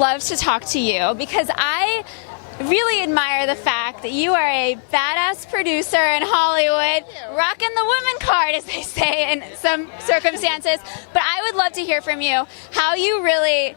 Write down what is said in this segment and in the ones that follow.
love to talk to you because I really admire the fact that you are a badass producer in Hollywood, rocking the woman card, as they say in some circumstances. But I would love to hear from you how you really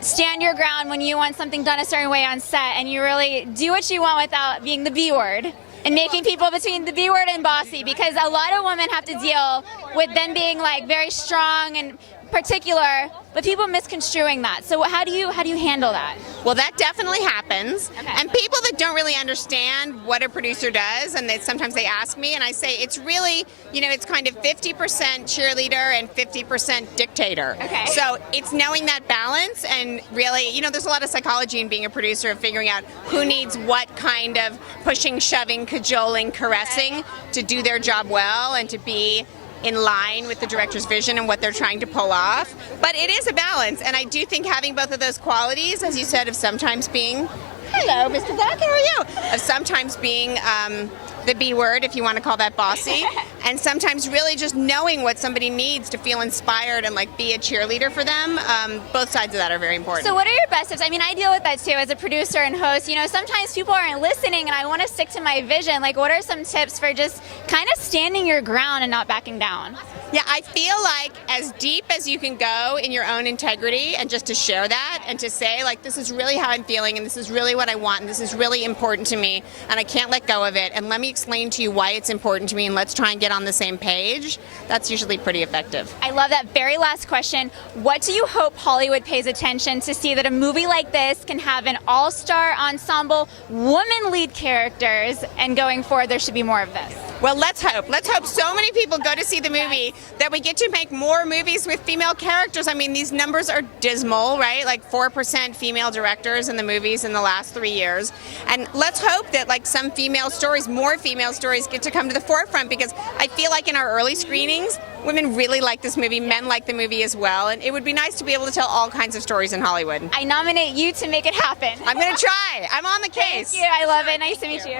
stand your ground when you want something done a certain way on set, and you really do what you want without being the B word and making people between the B word and bossy, because a lot of women have to deal with them being like very strong and particular, but people misconstruing that. So how do you handle that? Well, that definitely happens. Okay. And people that don't really understand what a producer does, and sometimes they ask me, and I say it's really, it's kind of 50% cheerleader and 50% dictator. Okay. So it's knowing that balance, and really, there's a lot of psychology in being a producer of figuring out who needs what kind of pushing, shoving, cajoling, caressing to do their job well and to be in line with the director's vision and what they're trying to pull off. But it is a balance, and I do think having both of those qualities, as you said, of sometimes being, hello, Mr. Duck, how are you? Of sometimes being the B word, if you want to call that bossy, and sometimes really just knowing what somebody needs to feel inspired and like be a cheerleader for them. Both sides of that are very important. So what are your best tips? I mean, I deal with that too as a producer and host. Sometimes people aren't listening and I want to stick to my vision. Like, what are some tips for just kind of standing your ground and not backing down? Yeah, I feel like as deep as you can go in your own integrity, and just to share that and to say, like, this is really how I'm feeling, and this is really what I want, and this is really important to me, and I can't let go of it, and let me explain to you why it's important to me, and let's try and get on the same page. That's usually pretty effective. I love that. Very last question. What do you hope Hollywood pays attention to see that a movie like this can have an all-star ensemble, woman lead characters, and going forward there should be more of this? Well, let's hope. Let's hope so many people go to see the movie that we get to make more movies with female characters. I mean, these numbers are dismal, right? Like 4% female directors in the movies in the last 3 years. And let's hope that like some female stories, more female stories get to come to the forefront, because I feel like in our early screenings, women really like this movie, men like the movie as well, and it would be nice to be able to tell all kinds of stories in Hollywood. I nominate you to make it happen. I'm going to try. I'm on the case. Thank you. I love it. Nice to meet you.